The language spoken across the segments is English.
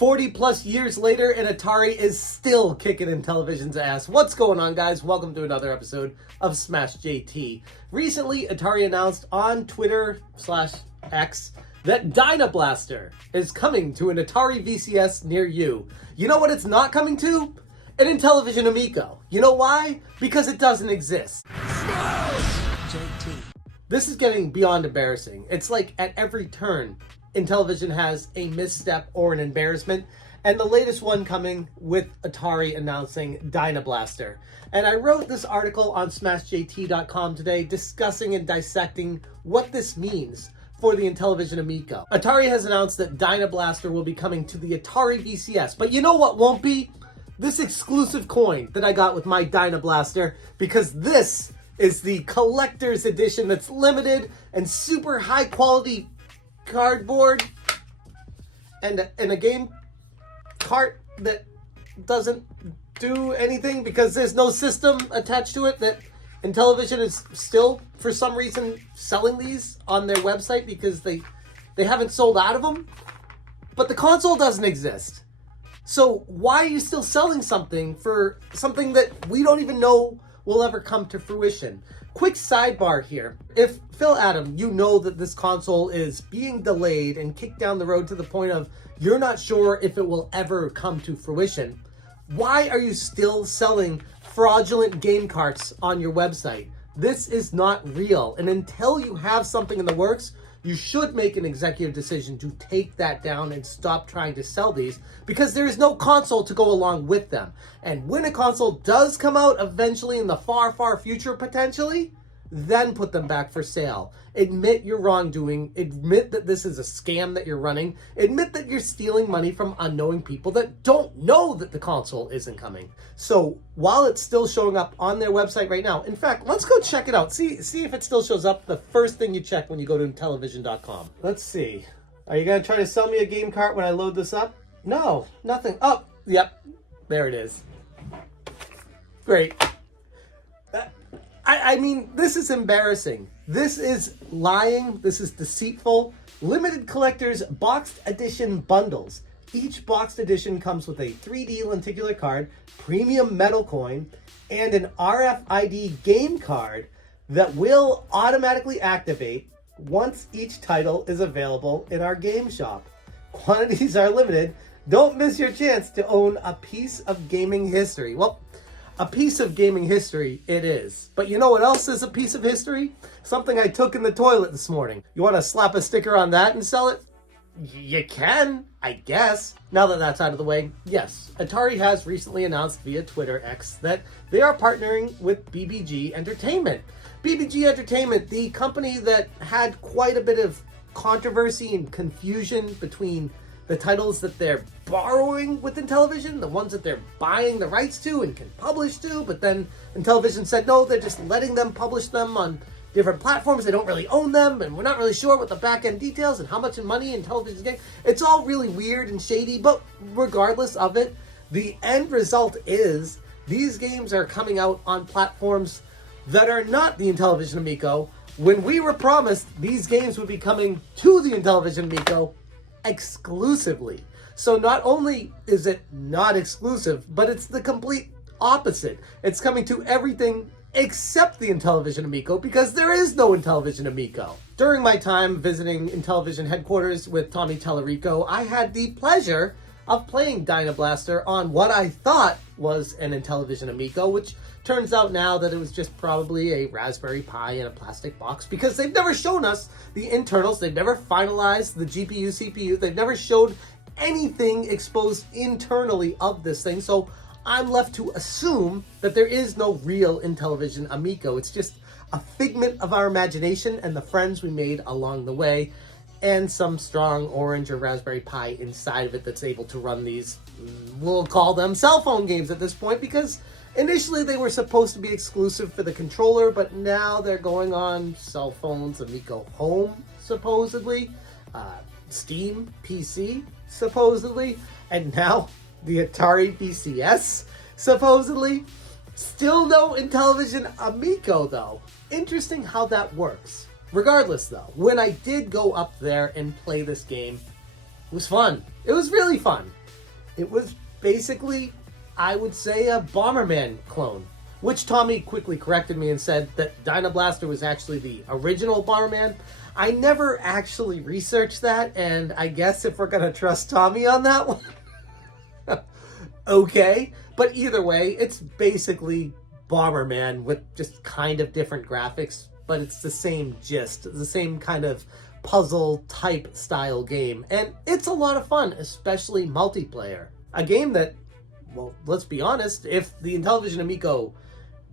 40 plus years later, and Atari is still kicking Intellivision's ass. What's going on, guys? Welcome to another episode of Smash JT. Recently, Atari announced on Twitter/X that Dynablaster is coming to an Atari VCS near you. You know what it's not coming to? An Intellivision Amico. You know why? Because it doesn't exist. Smash JT. This is getting beyond embarrassing. It's like at every turn, Intellivision has a misstep or an embarrassment, and the latest one coming with Atari announcing Dynablaster. And I wrote this article on SmashJT.com today discussing and dissecting what this means for the Intellivision Amico. Atari has announced that Dynablaster will be coming to the Atari VCS, but you know what won't be? This exclusive coin that I got with my Dynablaster, because this is the collector's edition that's limited and super high quality cardboard and a game cart that doesn't do anything because there's no system attached to it. That Intellivision is still, for some reason, selling these on their website because they haven't sold out of them. But the console doesn't exist. So why are you still selling something for something that we don't even know will ever come to fruition? Quick sidebar here. If Phil Adam, you know that this console is being delayed and kicked down the road to the point of you're not sure if it will ever come to fruition, why are you still selling fraudulent game carts on your website? This is not real. And until you have something in the works, you should make an executive decision to take that down and stop trying to sell these, because there is no console to go along with them. And when a console does come out eventually in the far, far future, potentially, then put them back for sale. Admit your wrongdoing. Admit that this is a scam that you're running. Admit that you're stealing money from unknowing people that don't know that the console isn't coming. So while it's still showing up on their website right now, in fact, let's go check it out. See if it still shows up. The first thing you check when you go to Intellivision.com. Let's see. Are you going to try to sell me a game cart when I load this up? No, nothing. Oh, yep. There it is. Great. I mean, this is embarrassing. This is lying. This is deceitful. Limited collectors boxed edition bundles. Each boxed edition comes with a 3D lenticular card, premium metal coin, and an RFID game card that will automatically activate once each title is available in our game shop. Quantities are limited. Don't miss your chance to own a piece of gaming history. Well, a piece of gaming history it is. But you know what else is a piece of history? Something I took in the toilet this morning. You want to slap a sticker on that and sell it? You can, I guess. Now that that's out of the way, yes, Atari has recently announced via Twitter X that they are partnering with BBG Entertainment. BBG Entertainment, the company that had quite a bit of controversy and confusion between the titles that they're borrowing with Intellivision, the ones that they're buying the rights to and can publish to, but then Intellivision said no, they're just letting them publish them on different platforms. They don't really own them, and we're not really sure what the back-end details and how much money Intellivision's getting. It's all really weird and shady, but regardless of it, the end result is these games are coming out on platforms that are not the Intellivision Amico, when we were promised these games would be coming to the Intellivision Amico exclusively. So not only is it not exclusive, but it's the complete opposite. It's coming to everything except the Intellivision Amico, because there is no Intellivision Amico. During my time visiting Intellivision headquarters with Tommy Tallarico, I had the pleasure of playing Dynablaster on what I thought was an Intellivision Amico, which turns out now that it was just probably a Raspberry Pi in a plastic box, because they've never shown us the internals. They've never finalized the GPU, CPU. They've never showed anything exposed internally of this thing. So I'm left to assume that there is no real Intellivision Amico. It's just a figment of our imagination and the friends we made along the way, and some strong orange or Raspberry Pi inside of it that's able to run these, we'll call them cell phone games at this point, because initially they were supposed to be exclusive for the controller, but now they're going on cell phones, Amico Home, supposedly, Steam PC, supposedly, and now the Atari VCS, supposedly. Still no Intellivision Amico, though. Interesting how that works. Regardless, though, when I did go up there and play this game, it was fun. It was really fun. It was basically, I would say, a Bomberman clone, which Tommy quickly corrected me and said that Dynablaster was actually the original Bomberman. I never actually researched that, and I guess if we're gonna trust Tommy on that one, okay. But either way, it's basically Bomberman with just kind of different graphics, but it's the same gist, the same kind of puzzle type style game, and it's a lot of fun, especially multiplayer. A game that, well, let's be honest, if the Intellivision Amico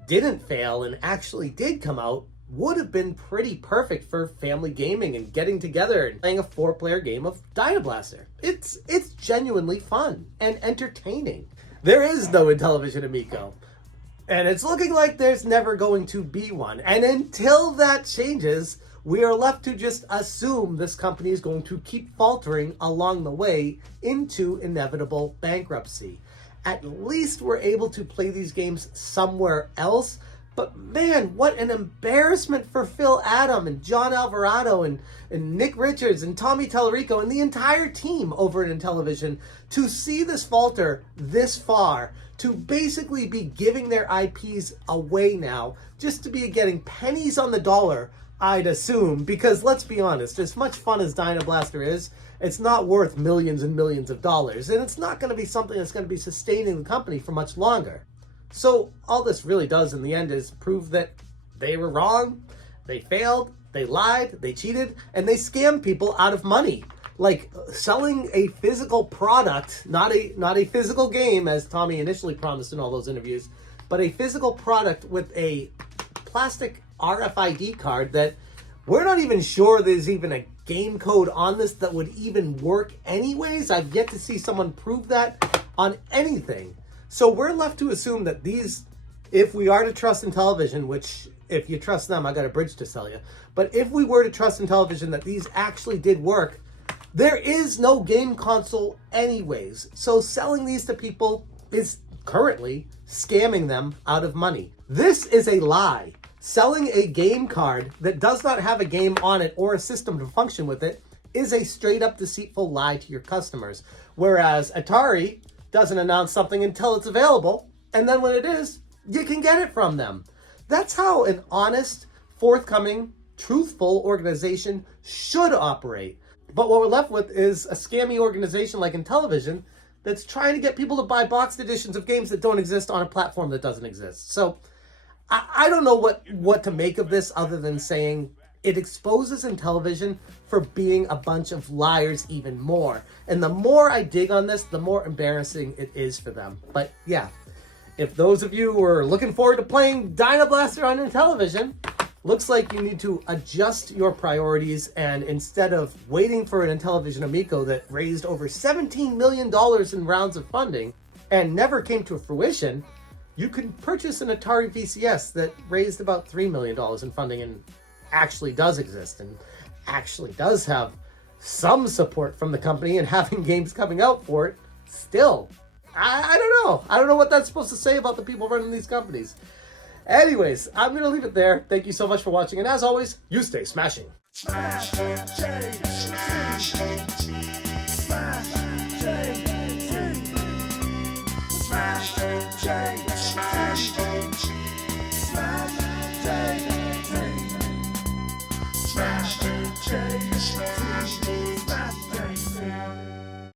didn't fail and actually did come out, would have been pretty perfect for family gaming and getting together and playing a 4-player game of Dynablaster. It's genuinely fun and entertaining. There is no Intellivision Amico, and it's looking like there's never going to be one. And until that changes, we are left to just assume this company is going to keep faltering along the way into inevitable bankruptcy. At least we're able to play these games somewhere else. But man, what an embarrassment for Phil Adam and John Alvarado and Nick Richards and Tommy Tallarico and the entire team over at Intellivision to see this falter this far, to basically be giving their IPs away now, just to be getting pennies on the dollar, I'd assume, because let's be honest, as much fun as Dynablaster is, it's not worth millions and millions of dollars, and it's not going to be something that's going to be sustaining the company for much longer. So all this really does in the end is prove that they were wrong, they failed, they lied, they cheated, and they scammed people out of money. Like selling a physical product, not a physical game as Tommy initially promised in all those interviews, but a physical product with a plastic RFID card that we're not even sure there's even a game code on this that would even work anyways. I've yet to see someone prove that on anything. So we're left to assume that these, if we are to trust Intellivision, which if you trust them, I got a bridge to sell you. But if we were to trust Intellivision that these actually did work, there is no game console anyways. So selling these to people is currently scamming them out of money. This is a lie. Selling a game card that does not have a game on it or a system to function with it is a straight up deceitful lie to your customers. Whereas Atari doesn't announce something until it's available, and then when it is, you can get it from them. That's how an honest, forthcoming, truthful organization should operate. But what we're left with is a scammy organization like Intellivision that's trying to get people to buy boxed editions of games that don't exist on a platform that doesn't exist. So I don't know what to make of this other than saying it exposes Intellivision for being a bunch of liars even more. And the more I dig on this, the more embarrassing it is for them. But yeah, if those of you who are looking forward to playing Dynablaster on Intellivision, looks like you need to adjust your priorities, and instead of waiting for an Intellivision Amico that raised over $17 million in rounds of funding and never came to fruition, you can purchase an Atari VCS that raised about $3 million in funding and actually does exist and actually does have some support from the company and having games coming out for it still. I don't know. I don't know what that's supposed to say about the people running these companies. Anyways, I'm going to leave it there. Thank you so much for watching, and as always, you stay smashing. Smash,